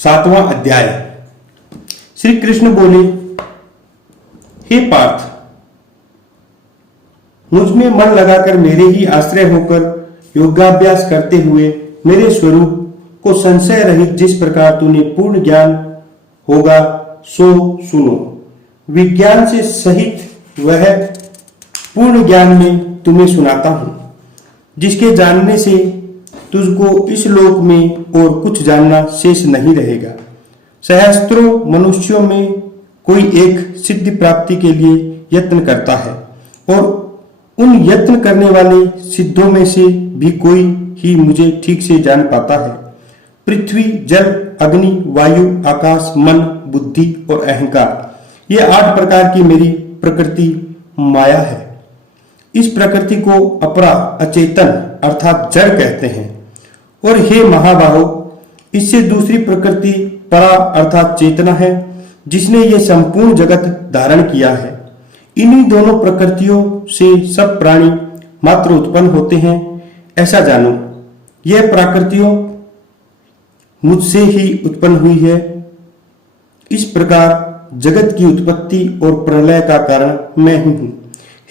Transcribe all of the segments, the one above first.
7वां अध्याय। श्री कृष्ण बोले, हे पार्थ, मुझ में मन लगाकर मेरे ही आश्रय होकर योगाभ्यास करते हुए मेरे स्वरूप को संशय रहित जिस प्रकार तूने पूर्ण ज्ञान होगा सो सुनो। विज्ञान से सहित वह पूर्ण ज्ञान में तुम्हें सुनाता हूं, जिसके जानने से तुझको इस लोक में और कुछ जानना शेष नहीं रहेगा। सहस्त्रों मनुष्यों में कोई एक सिद्धि प्राप्ति के लिए यत्न करता है, और उन यत्न करने वाले सिद्धों में से भी कोई ही मुझे ठीक से जान पाता है। पृथ्वी, जल, अग्नि, वायु, आकाश, मन, बुद्धि और अहंकार, ये 8 प्रकार की मेरी प्रकृति माया है। इस प्रकृति को अपरा, अचेतन अर्थात जड़ कहते हैं। और हे महाबाहो, इससे दूसरी प्रकृति परा अर्थात चेतना है, जिसने ये संपूर्ण जगत धारण किया है। इन्हीं दोनों प्रकृतियों से सब प्राणी मात्र उत्पन्न होते हैं, ऐसा जानो। यह प्रकृतियों मुझसे ही उत्पन्न हुई है। इस प्रकार जगत की उत्पत्ति और प्रलय का कारण मैं ही हूं।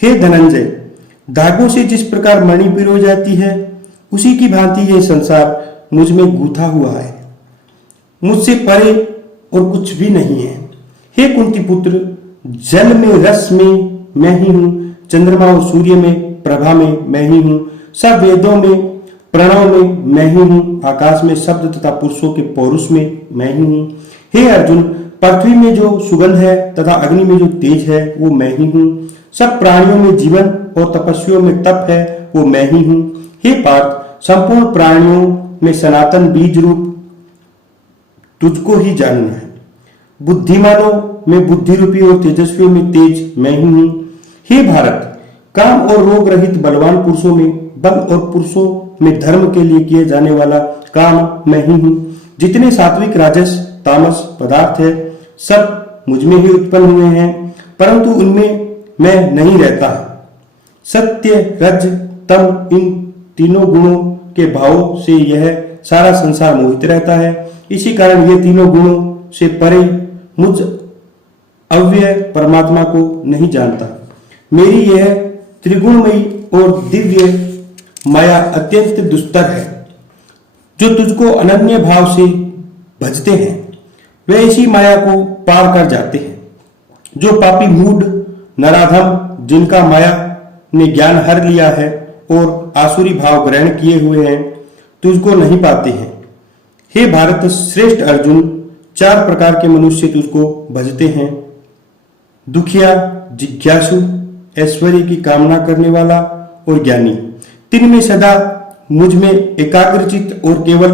हे धनंजय, धागों से जिस प्रकार मणि पिरो जाती है, उसी की भांति यह संसार मुझ में गूंथा हुआ है। मुझसे परे और कुछ भी नहीं है। हे कुंती पुत्र, जल में रस में मैं ही हूं, चंद्रमा और सूर्य में प्रभा में मैं ही हूं, सब वेदों में प्रणव में मैं ही हूं, आकाश में शब्द तथा पुरुषों के पौरुष में मैं ही हूं। हे अर्जुन, पृथ्वी में जो सुगंध है तथा अग्नि में जो तेज है वो मैं ही हूं। सब प्राणियों में जीवन और तपस्वियों में तप है वो मैं ही हूं। हे पार्थ, संपूर्ण प्राणियों में सनातन बीज रूप तुझको ही जानना है। बुद्धिमानों में बुद्धि रूपी और तेजस्वियों में तेज मैं ही हूं। हे भारत, काम और रोग रहित बलवान पुरुषों में बल और पुरुषों में धर्म के लिए किए जाने वाला काम मैं ही हूं। जितने सात्विक, राजस, तामस पदार्थ है सब मुझ में ही उत्पन्न हुए हैं, परंतु उनमें मैं नहीं रहता। सत्य, रज, तम, इन तीनों गुणों के भाव से यह सारा संसार मोहित रहता है। इसी कारण ये तीनों गुणों से परे मुझ अव्यय परमात्मा को नहीं जानता। मेरी यह त्रिगुणमयी और दिव्य माया अत्यंत दुस्तर है। जो तुझको अनन्य भाव से भजते हैं वे इसी माया को पार कर जाते हैं। जो पापी, मूढ़, नराधम, जिनका माया ने ज्ञान हर लिया है और आसुरी भाव ग्रहण किए हुए हैं, तुझको नहीं पाते हैं। हे भारत श्रेष्ठ अर्जुन, 4 प्रकार के मनुष्य तुझको भजते हैं। दुखिया, जिज्ञासु, ऐश्वर्य की कामना करने वाला और ज्ञानी। तीन में सदा मुझ में एकाग्रचित और केवल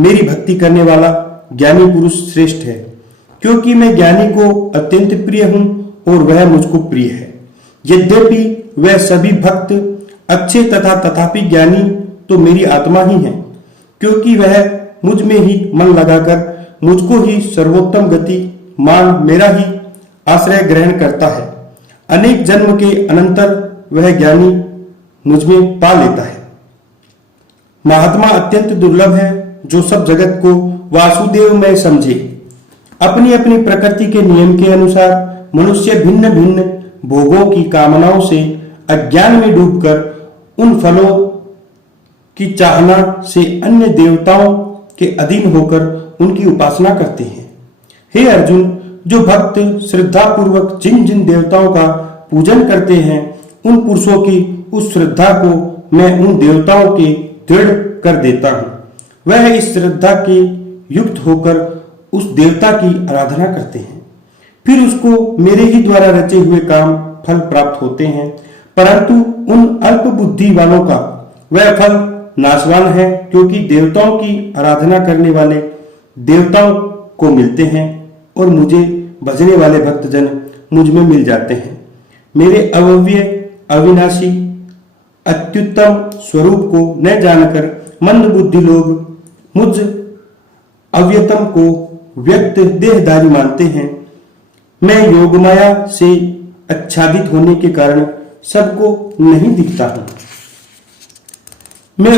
मेरी भक्ति करने वाला ज्ञानी पुरुष श्रेष्ठ है, क्योंकि मैं ज्ञानी को अत्यंत प्रिय हूं और वह मुझको प्रिय है। यद्यपि वह सभी भक्त अच्छे तथापि ज्ञानी तो मेरी आत्मा ही है, क्योंकि वह मुझ में ही मन लगाकर मुझको ही सर्वोत्तम गति मान मेरा ही आश्रय ग्रहण करता है। अनेक जन्म के अनंतर वह ज्ञानी मुझ में पा लेता है। महात्मा अत्यंत दुर्लभ है, जो सब जगत को वासुदेव में समझे। अपनी अपनी प्रकृति के नियम के अनुसार मनुष्य भिन्न भिन्न भोगों की कामनाओं से अज्ञान में डूबकर उन फलों की चाहना से अन्य देवताओं के अधीन होकर उनकी उपासना करते हैं। हे अर्जुन, जो भक्त श्रद्धा पूर्वक जिन जिन देवताओं का पूजन करते हैं, उन पुरुषों की उस श्रद्धा को मैं उन देवताओं के दृढ़ कर देता हूं। वह इस श्रद्धा के युक्त होकर उस देवता की आराधना करते हैं, फिर उसको मेरे ही द्वारा रचे हुए काम फल प्राप्त होते हैं। परंतु उन अल्प बुद्धि वालों का वह फल नाशवान है, क्योंकि देवताओं की आराधना करने वाले देवताओं को मिलते हैं और मुझे भजने वाले भक्तजन मुझ में मिल जाते हैं। मेरे अव्यय, अविनाशी, अत्युत्तम स्वरूप को न जानकर मंद बुद्धि लोग मुझ अव्यतम को व्यक्त देहधारी मानते हैं। मैं योगमाया से आच्छादित होने के कारण सबको नहीं दिखता हूं। मैं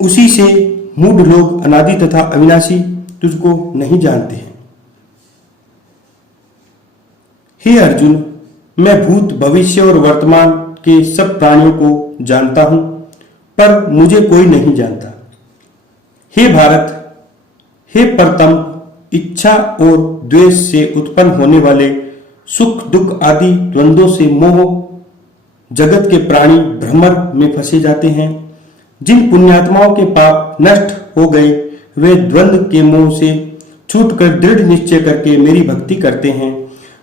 उसी से मूढ़ लोग अनादि तथा अविनाशी तुझको नहीं जानते हैं। हे अर्जुन, मैं भूत, भविष्य और वर्तमान के सब प्राणियों को जानता हूं, पर मुझे कोई नहीं जानता। हे भारत, हे प्रथम, इच्छा और द्वेष से उत्पन्न होने वाले सुख दुख आदि द्वंद्वों से मोह जगत के प्राणी भ्रमर में फंसे जाते हैं। जिन पुण्यात्माओं के पाप नष्ट हो गए वे द्वंद्व के मोह से छूटकर दृढ़ निश्चय करके मेरी भक्ति करते हैं।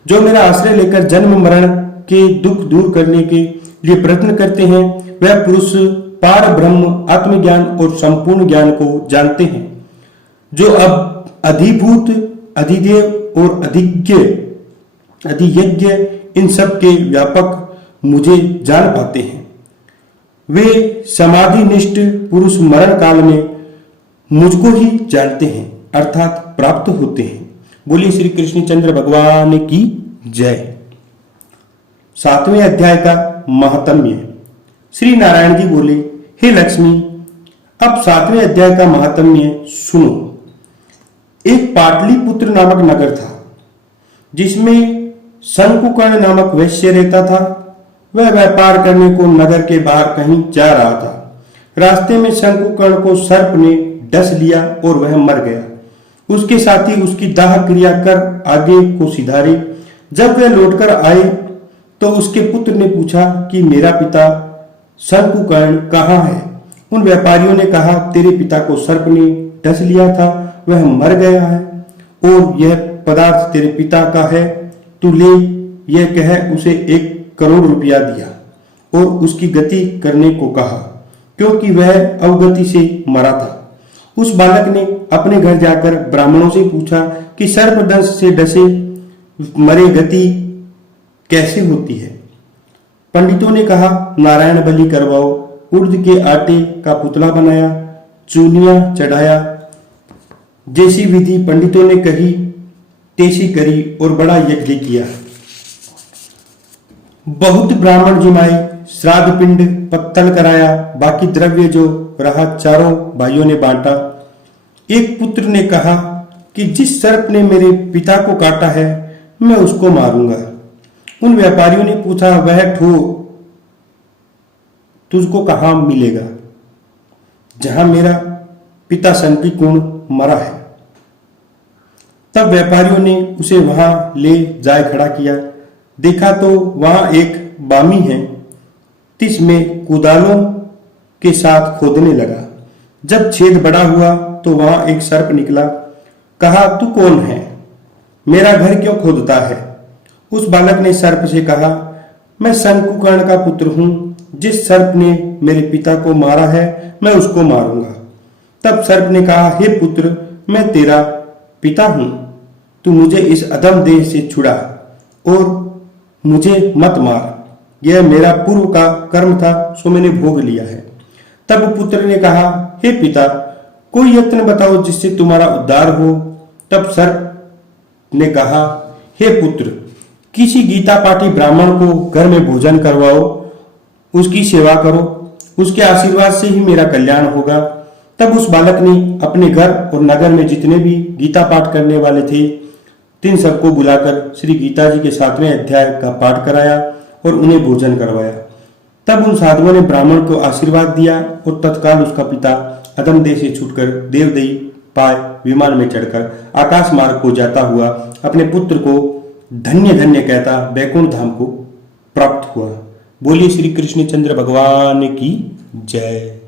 जो मेरा आश्रय लेकर जन्म मरण के दुख दूर करने के लिए प्रयत्न करते हैं वह पुरुष पार ब्रह्म, आत्मज्ञान और संपूर्ण ज्ञान को जानते हैं। जो अब अधिभूत, अधिदेव और अधियज्ञ इन सब के व्यापक मुझे जान पाते हैं, वे समाधि निष्ठ पुरुष मरण काल में मुझको ही जानते हैं अर्थात प्राप्त होते हैं। बोलिए श्री कृष्णचंद्र भगवान की जय। 7वें अध्याय का महात्म्य। श्री नारायण जी बोले, हे लक्ष्मी, अब 7वें अध्याय का महात्म्य सुनो। एक पाटलिपुत्र नामक नगर था जिसमें शंकुकर्ण नामक वैश्य रहता था। वह व्यापार करने को नगर के बाहर कहीं जा रहा था। रास्ते में शंकुकर्ण को सर्प ने डस लिया और वह मर गया। उसके साथी उसकी दाह क्रिया कर आगे को सिधारे। जब वह लौटकर आए तो उसके पुत्र ने पूछा कि मेरा पिता शंकुकर्ण कहाँ है। उन व्यापारियों ने कहा, तेरे पिता को सर्प ने डस लिया था, वह मर गया है और यह पदार्थ तेरे पिता का है, तू ले। यह कह उसे 1 करोड़ रुपया दिया और उसकी गति करने को कहा, क्योंकि वह अवगति से मरा था। उस बालक ने अपने घर जाकर ब्राह्मणों से पूछा कि सर्पदंश से डसे मरे गति कैसे होती है। पंडितों ने कहा, नारायण बलि करवाओ, उड़द के आटे का पुतला बनाया, चूनिया चढ़ाया। जैसी विधि पंडितों ने कही तैसी करी और बड़ा यज्ञ किया। बहुत ब्राह्मण जिमाए, श्राद्ध पिंड पत्तल कराया, बाकी द्रव्य जो रहा चारों भाइयों ने बांटा। एक पुत्र ने कहा कि जिस सर्प ने मेरे पिता को काटा है मैं उसको मारूंगा। उन व्यापारियों ने पूछा, वह ठो तुझको कहां मिलेगा जहां मेरा पिता शंकुकर्ण मरा है। तब व्यापारियों ने उसे वहां ले जाए खड़ा किया। देखा तो वहां एक बामी है, तिस में कुदालों के साथ खोदने लगा। जब छेद बड़ा हुआ तो वहां एक सर्प निकला। कहा, तू कौन है, मेरा घर क्यों खोदता है। उस बालक ने सर्प से कहा, मैं शंकुकर्ण का पुत्र हूं, जिस सर्प ने मेरे पिता को मारा है मैं उसको मारूंगा। तब सर्प ने कहा, हे पुत्र, मैं तेरा पिता हूं, तू मुझे इस अधम देह से छुड़ा और मुझे मत मार। यह मेरा पूर्व का कर्म था, सो मैंने भोग लिया है। तब पुत्र ने कहा, हे पिता, कोई यत्न बताओ जिससे तुम्हारा उद्धार हो। तब सर्प ने कहा, हे पुत्र, किसी गीता पाठी ब्राह्मण को घर में भोजन करवाओ, उसकी सेवा करो, उसके आशीर्वाद से ही मेरा कल्याण होगा। तब उस बालक ने अपने घर और नगर में जितने भी गीता पाठ करने वाले थे तीन सबको बुलाकर श्री गीता जी के 7वें अध्याय का पाठ कराया और उन्हें भोजन करवाया। तब उन साधुओं ने ब्राह्मण को आशीर्वाद दिया और तत्काल उसका पिता अधम देह से छूटकर देवदेही पाए विमान में चढ़कर आकाश मार्ग को जाता हुआ अपने पुत्र को धन्य धन्य कहता वैकुंठ धाम को प्राप्त हुआ। बोलिए श्री कृष्णचंद्र भगवान की जय।